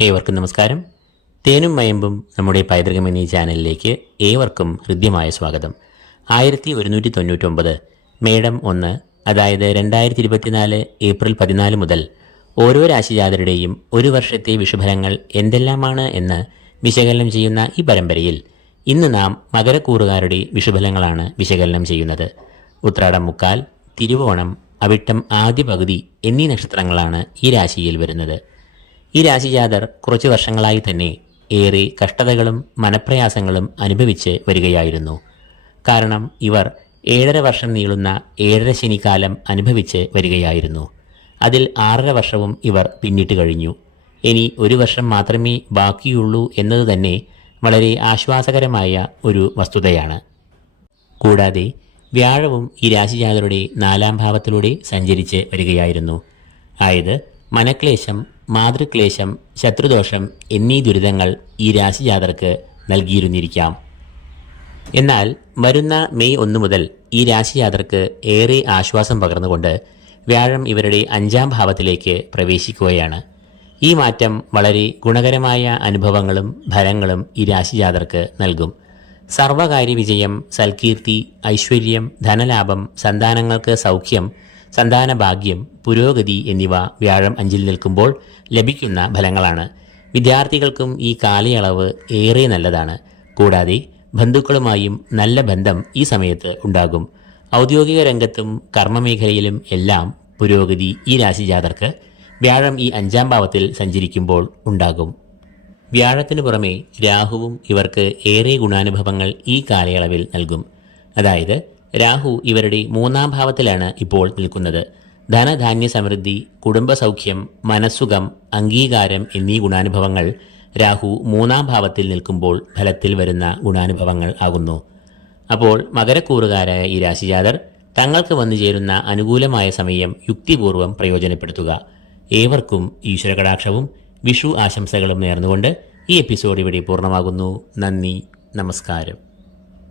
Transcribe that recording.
ഏവർക്കും നമസ്കാരം. തേനും മയമ്പും നമ്മുടെ പൈതൃകം എന്നീ ചാനലിലേക്ക് ഏവർക്കും ഹൃദ്യമായ സ്വാഗതം. ആയിരത്തി ഒരുന്നൂറ്റി തൊണ്ണൂറ്റൊമ്പത് മേഡം ഒന്ന് അതായത് രണ്ടായിരത്തി ഇരുപത്തിനാല് ഏപ്രിൽ പതിനാല് മുതൽ ഓരോ രാശിജാതരുടെയും ഒരു വർഷത്തെ വിഷുഫലങ്ങൾ എന്തെല്ലാമാണ് എന്ന് വിശകലനം ചെയ്യുന്ന ഈ പരമ്പരയിൽ ഇന്ന് നാം മകരക്കൂറുകാരുടെ വിഷുഫലങ്ങളാണ് വിശകലനം ചെയ്യുന്നത്. ഉത്രാടം മുക്കാൽ തിരുവോണം അവിട്ടം ആദ്യ പകുതി എന്നീ നക്ഷത്രങ്ങളാണ് ഈ രാശിയിൽ വരുന്നത്. ഈ രാശിജാതർ കുറച്ചു വർഷങ്ങളായി തന്നെ ഏറെ കഷ്ടതകളും മനപ്രയാസങ്ങളും അനുഭവിച്ച് വരികയായിരുന്നു. കാരണം ഇവർ ഏഴര വർഷം നീളുന്ന ഏഴര ശനിക്കാലം അനുഭവിച്ച് വരികയായിരുന്നു. അതിൽ ആറര വർഷവും ഇവർ പിന്നിട്ട് കഴിഞ്ഞു. ഇനി ഒരു വർഷം മാത്രമേ ബാക്കിയുള്ളൂ എന്നത് തന്നെ വളരെ ആശ്വാസകരമായ ഒരു വസ്തുതയാണ്. കൂടാതെ വ്യാഴവും ഈ രാശിജാതരുടെ നാലാം ഭാവത്തിലൂടെ സഞ്ചരിച്ച് വരികയായിരുന്നു. ആയത് മനക്ലേശം മാതൃക്ലേശം ശത്രുദോഷം എന്നീ ദുരിതങ്ങൾ ഈ രാശിജാതർക്ക് നൽകിയിരുന്നിരിക്കാം. എന്നാൽ വരുന്ന മെയ് ഒന്ന് മുതൽ ഈ രാശിജാതർക്ക് ഏറെ ആശ്വാസം പകർന്നുകൊണ്ട് വ്യാഴം ഇവരുടെ അഞ്ചാം ഭാവത്തിലേക്ക് പ്രവേശിക്കുകയാണ്. ഈ മാറ്റം വളരെ ഗുണകരമായ അനുഭവങ്ങളും ഫലങ്ങളും ഈ രാശിജാതർക്ക് നൽകും. സർവകാര്യ വിജയം സൽകീർത്തി ഐശ്വര്യം ധനലാഭം സന്താനങ്ങൾക്ക് സൗഖ്യം സന്താന ഭാഗ്യം പുരോഗതി എന്നിവ വ്യാഴം അഞ്ചിൽ നിൽക്കുമ്പോൾ ലഭിക്കുന്ന ഫലങ്ങളാണ്. വിദ്യാർത്ഥികൾക്കും ഈ കാലയളവ് ഏറെ നല്ലതാണ്. കൂടാതെ ബന്ധുക്കളുമായും നല്ല ബന്ധം ഈ സമയത്ത് ഉണ്ടാകും. ഔദ്യോഗിക രംഗത്തും കർമ്മമേഖലയിലും എല്ലാം പുരോഗതി ഈ രാശി ജാതർക്ക് വ്യാഴം ഈ അഞ്ചാം ഭാവത്തിൽ സഞ്ചരിക്കുമ്പോൾ ഉണ്ടാകും. വ്യാഴത്തിനു പുറമെ രാഹുവും ഇവർക്ക് ഏറെ ഗുണാനുഭവങ്ങൾ ഈ കാലയളവിൽ നൽകും. അതായത് രാഹു ഇവരുടെ മൂന്നാം ഭാവത്തിലാണ് ഇപ്പോൾ നിൽക്കുന്നത്. ധനധാന്യ സമൃദ്ധി കുടുംബസൗഖ്യം മനസ്സുഖം അംഗീകാരം എന്നീ ഗുണാനുഭവങ്ങൾ രാഹു മൂന്നാം ഭാവത്തിൽ നിൽക്കുമ്പോൾ ഫലത്തിൽ വരുന്ന ഗുണാനുഭവങ്ങൾ ആകുന്നു. അപ്പോൾ മകരക്കൂറുകാരായ ഈ രാശിജാതർ തങ്ങൾക്ക് വന്നു ചേരുന്ന അനുകൂലമായ സമയം യുക്തിപൂർവം പ്രയോജനപ്പെടുത്തുക. ഏവർക്കും ഈശ്വരകടാക്ഷവും വിഷു ആശംസകളും നേർന്നുകൊണ്ട് ഈ എപ്പിസോഡ് ഇവിടെ പൂർണമാകുന്നു. നന്ദി നമസ്കാരം.